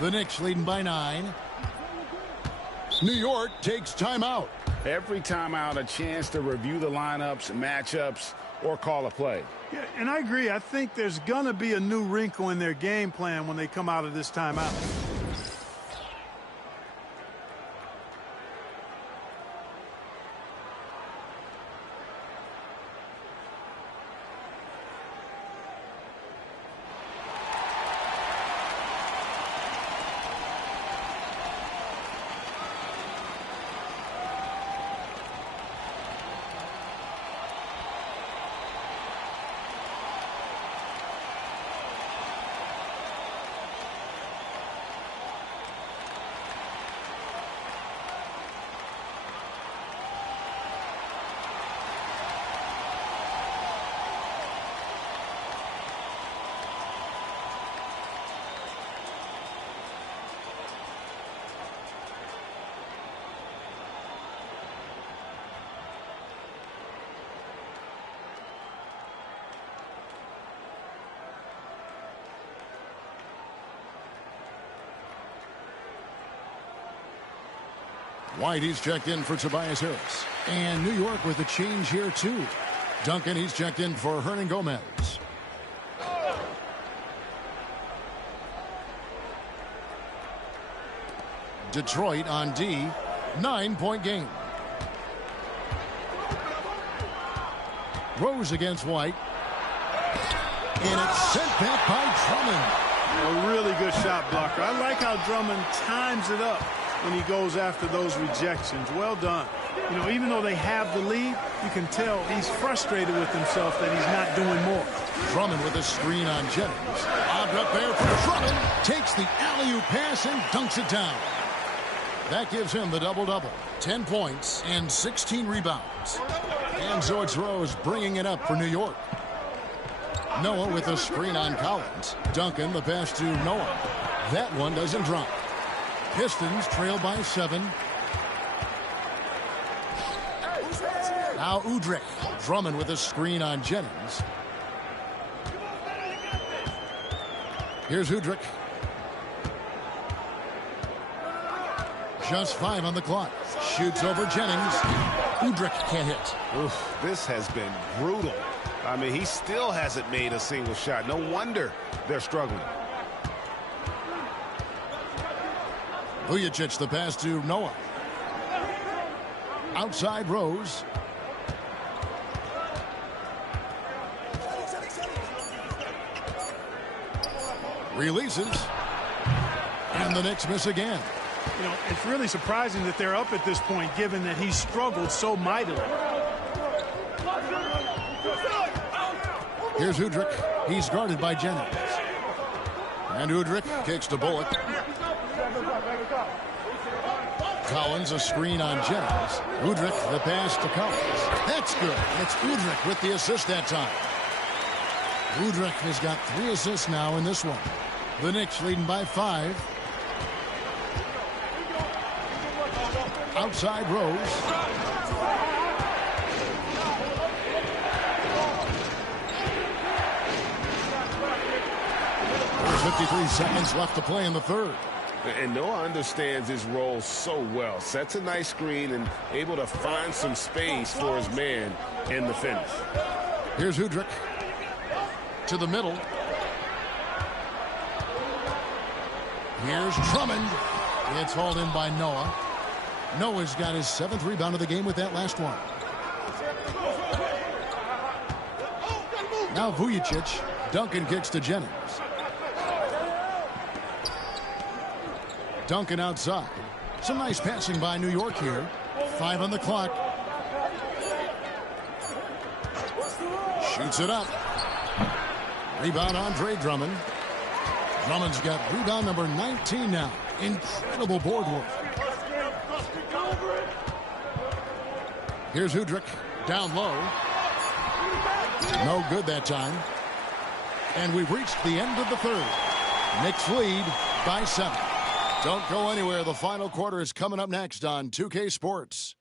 The Knicks leading by 9. New York takes timeout. Every timeout, a chance to review the lineups, matchups, or call a play. Yeah, and I agree. I think there's going to be a new wrinkle in their game plan when they come out of this timeout. White, he's checked in for Tobias Harris. And New York with a change here, too. Duncan, he's checked in for Hernan Gomez. Detroit on D, 9-point game. Rose against White. And it's sent back by Drummond. A really good shot blocker. I like how Drummond times it up when he goes after those rejections. Well done. You know, even though they have the lead, you can tell he's frustrated with himself that he's not doing more. Drummond with a screen on Jennings. Lobbed up there for Drummond. Takes the alley-oop pass and dunks it down. That gives him the double-double. 10 points and 16 rebounds. And so it's Rose bringing it up for New York. Noah with a screen on Collins. Duncan, the pass to Noah. That one doesn't drop. Pistons trail by 7. Now Udrih. Drummond with a screen on Jennings. Here's Udrih. Just 5 on the clock. Shoots over Jennings. Udrih can't hit. Oof, this has been brutal. I mean, he still hasn't made a single shot. No wonder they're struggling. Vujicic, the pass to Noah. Outside Rose. Releases. And the Knicks miss again. You know, it's really surprising that they're up at this point, given that he struggled so mightily. Here's Udrih. He's guarded by Jennings. And Udrih kicks to Bullock. Collins, a screen on Jennings. Udrih, the pass to Collins. That's good. It's Udrih with the assist that time. Udrih has got 3 assists now in this one. The Knicks leading by 5. Outside Rose. There's 53 seconds left to play in the third. And Noah understands his role so well. Sets a nice screen and able to find some space for his man in the finish. Here's Udrih. To the middle. Here's Drummond. It's hauled in by Noah. Noah's got his 7th rebound of the game with that last one. Now Vujicic. Duncan kicks to Jennings. Duncan outside. Some nice passing by New York here. 5 on the clock. Shoots it up. Rebound Andre Drummond. Drummond's got rebound number 19 now. Incredible board work. Here's Udrih down low. No good that time. And we've reached the end of the third. Knicks lead by 7. Don't go anywhere. The final quarter is coming up next on 2K Sports.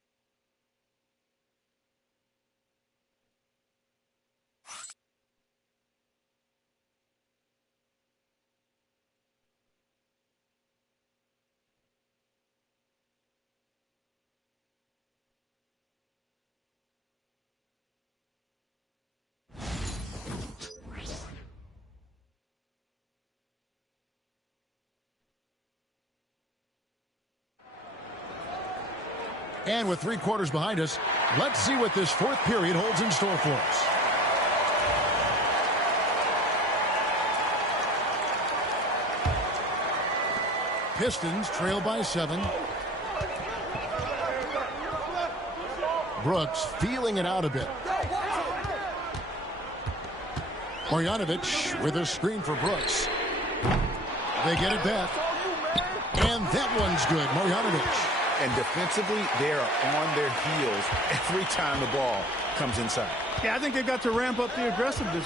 And with 3 quarters behind us, let's see what this fourth period holds in store for us. Pistons trail by 7. Brooks feeling it out a bit. Marjanovic with a screen for Brooks. They get it back. And that one's good. Marjanovic. And defensively, they are on their heels every time the ball comes inside. Yeah, I think they've got to ramp up the aggressiveness.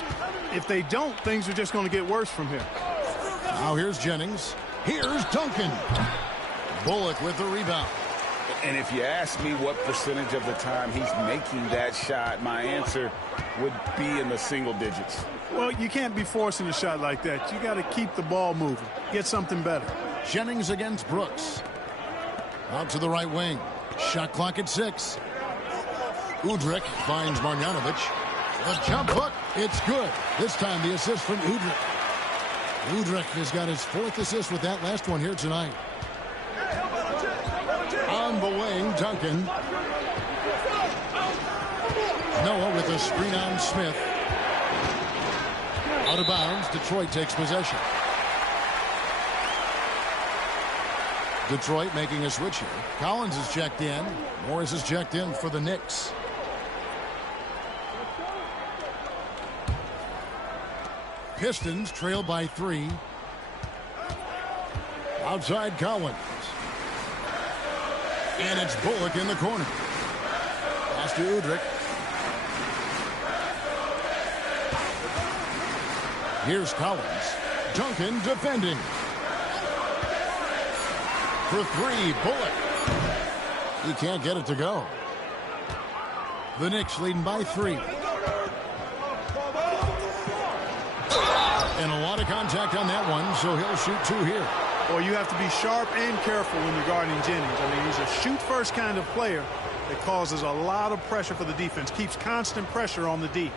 If they don't, things are just going to get worse from here. Now here's Jennings. Here's Duncan. Bullock with the rebound. And if you ask me what percentage of the time he's making that shot, my answer would be in the single digits. Well, you can't be forcing a shot like that. You got to keep the ball moving. Get something better. Jennings against Brooks. Out to the right wing. Shot clock at 6. Udrih finds Marjanovic. The jump hook. It's good. This time the assist from Udrih. Udrih has got his 4th assist with that last one here tonight. On the wing, Duncan. Noah with a screen on Smith. Out of bounds. Detroit takes possession. Detroit making a switch here. Collins is checked in. Morris is checked in for the Knicks. Pistons trail by 3. Outside Collins. And it's Bullock in the corner. Pass to Udrih. Here's Collins. Duncan defending. For 3, Bullock. He can't get it to go. The Knicks leading by 3. And a lot of contact on that one, so he'll shoot 2 here. Well, you have to be sharp and careful when you're guarding Jennings. I mean, he's a shoot-first kind of player that causes a lot of pressure for the defense, keeps constant pressure on the D.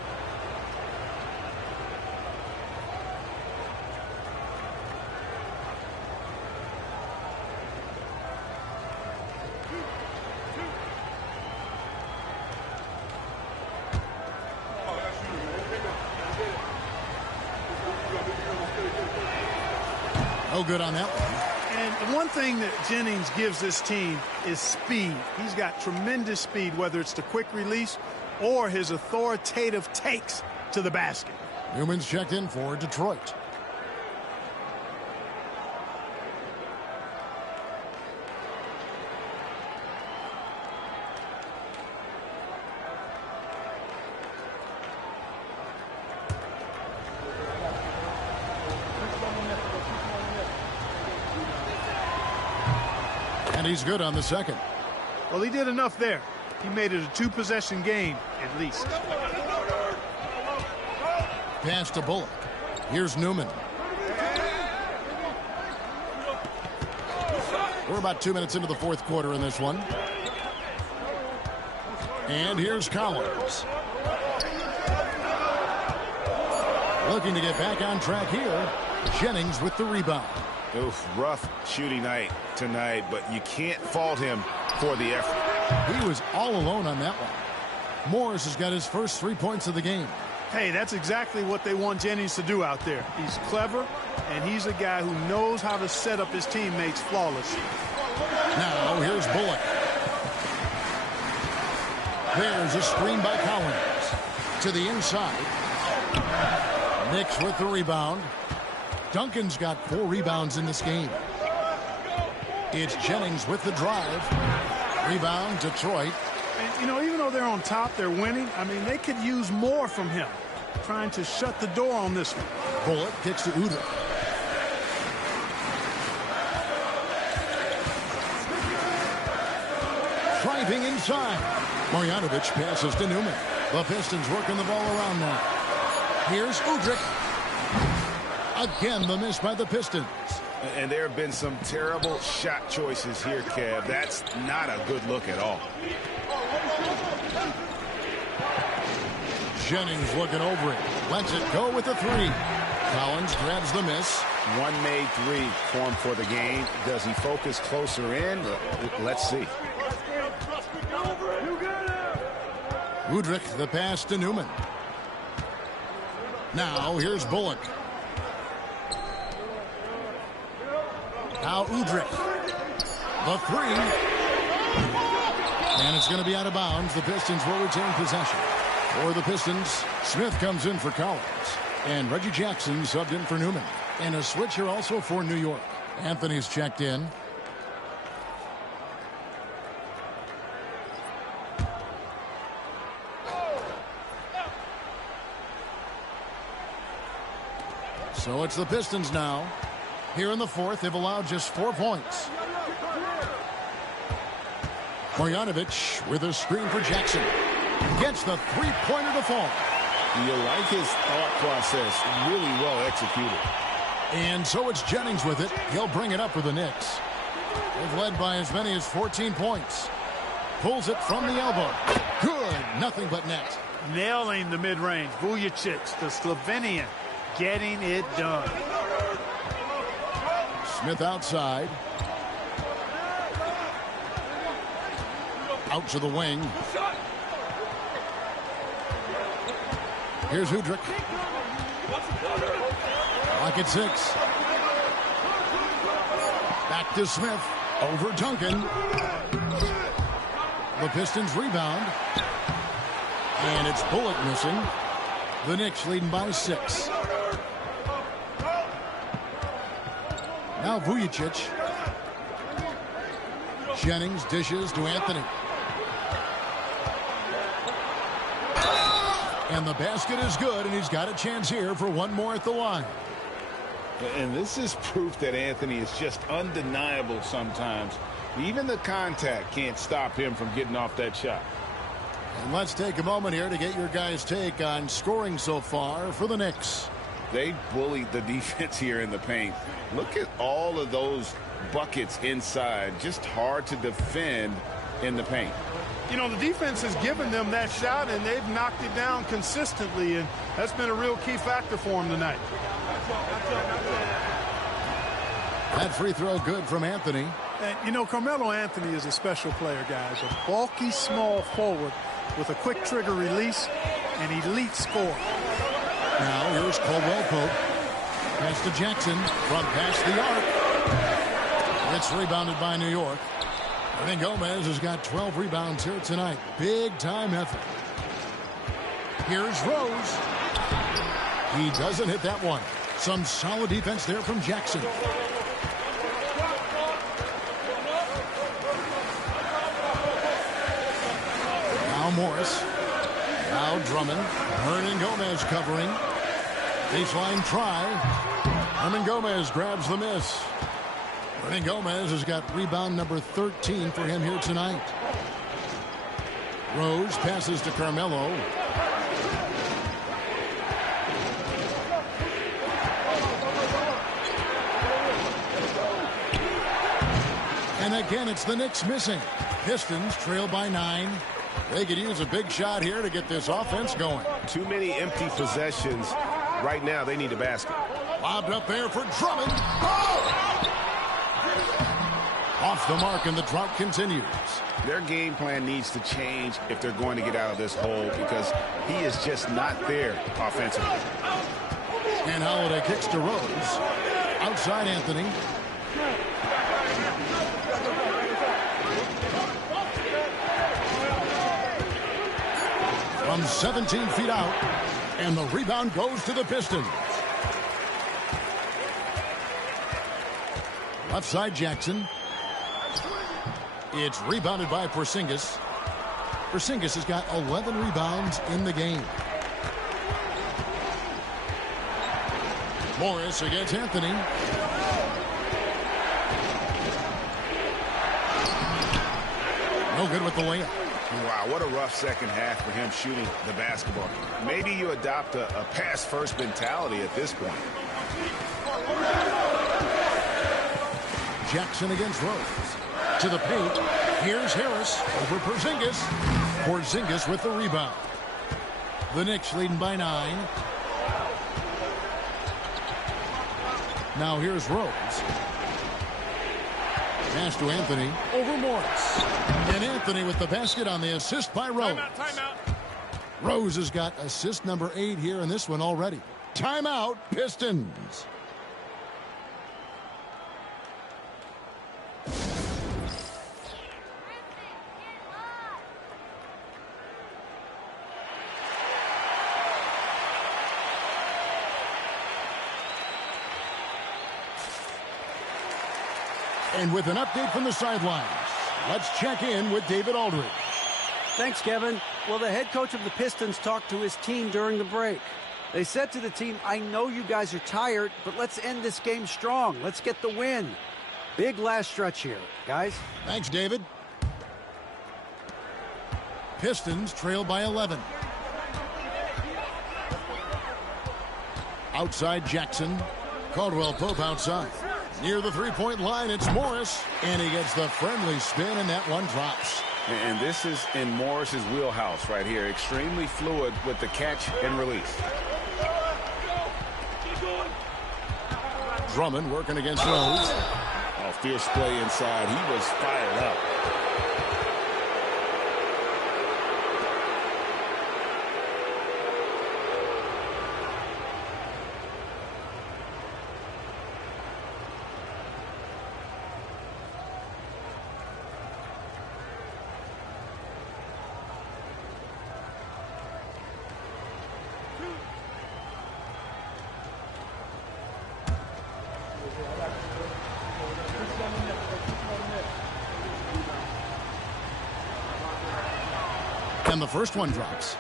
No good on that one. And one thing that Jennings gives this team is speed. He's got tremendous speed, whether it's the quick release or his authoritative takes to the basket. Newman's checked in for Detroit. And he's good on the second. Well, he did enough there. He made it a 2-possession game, at least. Pass to Bullock. Here's Newman. We're about 2 minutes into the 4th quarter in this one. And here's Collins. Looking to get back on track here. Jennings with the rebound. Oof, rough shooting night tonight, but you can't fault him for the effort. He was all alone on that one. Morris has got his first 3 points of the game. Hey, that's exactly what they want Jennings to do out there. He's clever, and he's a guy who knows how to set up his teammates flawlessly. Now, here's Bullock. There's a screen by Collins. To the inside. Knicks with the rebound. Duncan's got 4 rebounds in this game. It's Jennings with the drive. Rebound, Detroit. And, you know, even though they're on top, they're winning. I mean, they could use more from him, trying to shut the door on this one. Bullock kicks to Udrih. Driving inside. Marjanovic passes to Newman. The Pistons working the ball around now. Here's Udrih. Again, the miss by the Pistons. And there have been some terrible shot choices here, Kev. That's not a good look at all. Jennings looking over it. Lets it go with the three. Collins grabs the miss. One made three formed for the game. Does he focus closer in? Let's see. Udrih, the pass to Newman. Now here's Bullock. Now Udrih. The three. And it's going to be out of bounds. The Pistons will retain possession. For the Pistons, Smith comes in for Collins. And Reggie Jackson subbed in for Newman. And a switch here also for New York. Anthony's checked in. So it's the Pistons now. Here in the fourth, they've allowed just 4 points. Marjanovic with a screen for Jackson. Gets the three-pointer to fall. You like his thought process. Really well executed. And so it's Jennings with it. He'll bring it up for the Knicks. They've led by as many as 14 points. Pulls it from the elbow. Good. Nothing but net. Nailing the mid-range. Vujacic, the Slovenian, getting it done. Smith outside. Out to the wing. Here's Udrih. Clock at 6. Back to Smith. Over Duncan. The Pistons rebound. And it's Bullock missing. The Knicks leading by 6. Now Vujacic. Jennings dishes to Anthony. And the basket is good, and he's got a chance here for one more at the line. And this is proof that Anthony is just undeniable sometimes. Even the contact can't stop him from getting off that shot. And let's take a moment here to get your guys' take on scoring so far for the Knicks. They bullied the defense here in the paint. Look at all of those buckets inside. Just hard to defend in the paint. You know, the defense has given them that shot, and they've knocked it down consistently, and that's been a real key factor for them tonight. That free throw good from Anthony. And, you know, Carmelo Anthony is a special player, guys. A bulky, small forward with a quick trigger release, an elite scorer. Now here's Caldwell Pope. Pass to Jackson from past the arc. It's rebounded by New York. I think Gomez has got 12 rebounds here tonight. Big time effort. Here's Rose. He doesn't hit that one. Some solid defense there from Jackson. Now Morris. Now Drummond. Hernan Gomez covering. Baseline try. Hernan Gomez grabs the miss. Hernan Gomez has got rebound number 13 for him here tonight. Rose passes to Carmelo. And again, it's the Knicks missing. Pistons trail by 9. They could use a big shot here to get this offense going. Too many empty possessions. Right now, they need a basket. Lobbed up there for Drummond. Oh! Off the mark, and the drought continues. Their game plan needs to change if they're going to get out of this hole, because he is just not there offensively. And Holiday kicks to Rose. Outside Anthony. From 17 feet out. And the rebound goes to the Pistons. Left side Jackson. It's rebounded by Porzingis. Porzingis has got 11 rebounds in the game. Morris against Anthony. No good with the layup. Wow, what a rough second half for him shooting the basketball. Maybe you adopt a pass-first mentality at this point. Jackson against Rose. To the paint. Here's Harris over Porzingis. Porzingis with the rebound. The Knicks leading by 9. Now here's Rose. Pass to Anthony over Morris. And Anthony with the basket on the assist by Rose. Timeout. Rose has got assist number 8 here in this one already. Timeout, Pistons. And with an update from the sidelines, let's check in with David Aldridge. Thanks, Kevin. Well, the head coach of the Pistons talked to his team during the break. They said to the team, I know you guys are tired, but let's end this game strong. Let's get the win. Big last stretch here, guys. Thanks, David. Pistons trail by 11. Outside Jackson. Caldwell Pope outside. Near the three-point line, it's Morris. And he gets the friendly spin, and that one drops. And this is in Morris's wheelhouse right here. Extremely fluid with the catch and release. Drummond working against Rose. Oh, fierce play inside. He was fired up. And the first one drops.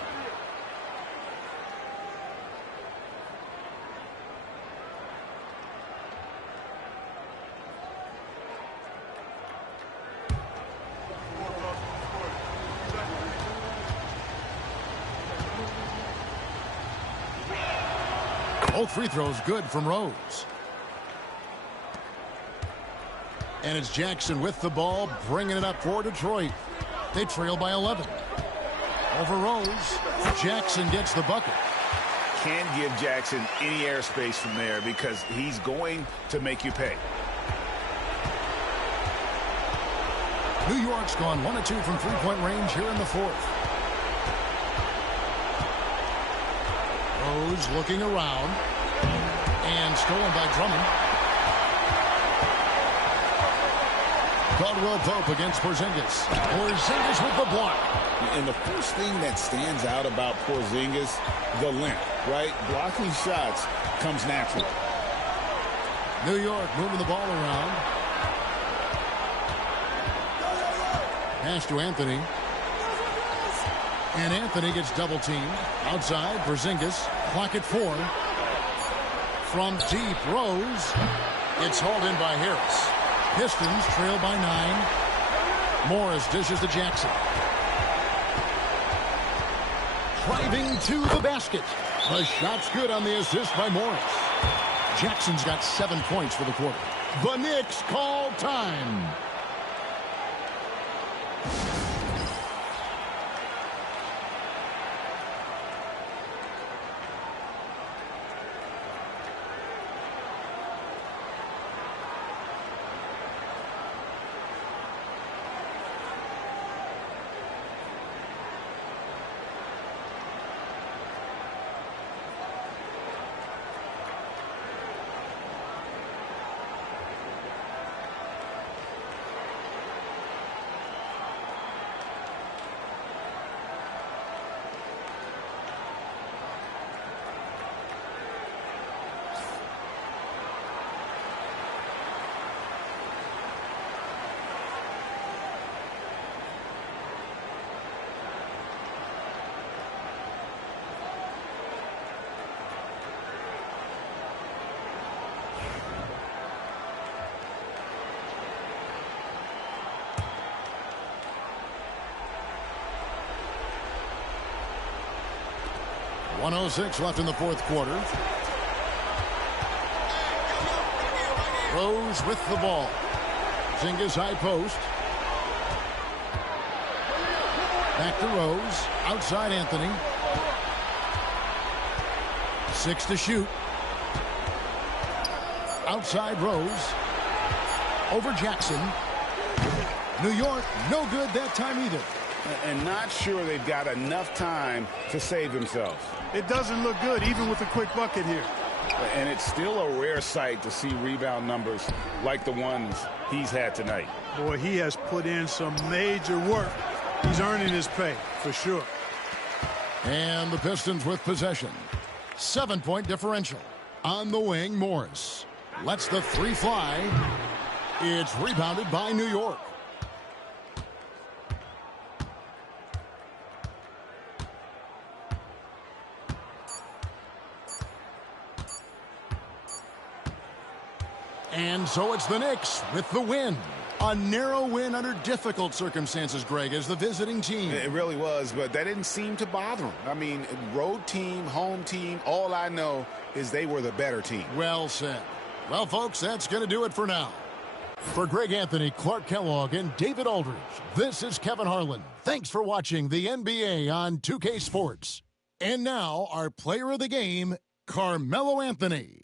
Both free throws good from Rose. And it's Jackson with the ball, bringing it up for Detroit. They trail by 11. Over Rose. Jackson gets the bucket. Can't give Jackson any airspace from there because he's going to make you pay. New York's gone 1 of 2 from three-point range here in the fourth. Rose looking around. And stolen by Drummond. Caldwell Pope against Porzingis. Porzingis with the block. And the first thing that stands out about Porzingis, the length, right? Blocking shots comes natural. New York moving the ball around. Pass to Anthony. And Anthony gets double teamed. Outside, Porzingis. Clock at 4. From deep, Rose. It's hauled in by Harris. Pistons trail by 9. Morris dishes to Jackson. Driving to the basket. The shot's good on the assist by Morris. Jackson's got 7 points for the quarter. The Knicks call time. 1:06 left in the fourth quarter. Rose with the ball. Zinga's high post. Back to Rose. Outside Anthony. 6 to shoot. Outside Rose. Over Jackson. New York, no good that time either. And not sure they've got enough time to save themselves. It doesn't look good, even with a quick bucket here. And it's still a rare sight to see rebound numbers like the ones he's had tonight. Boy, he has put in some major work. He's earning his pay, for sure. And the Pistons with possession. 7-point differential. On the wing, Morris lets the three fly. It's rebounded by New York. And so it's the Knicks with the win. A narrow win under difficult circumstances, Greg, as the visiting team. It really was, but that didn't seem to bother them. I mean, road team, home team, all I know is they were the better team. Well said. Well, folks, that's going to do it for now. For Greg Anthony, Clark Kellogg, and David Aldridge, this is Kevin Harlan. Thanks for watching the NBA on 2K Sports. And now, our player of the game, Carmelo Anthony.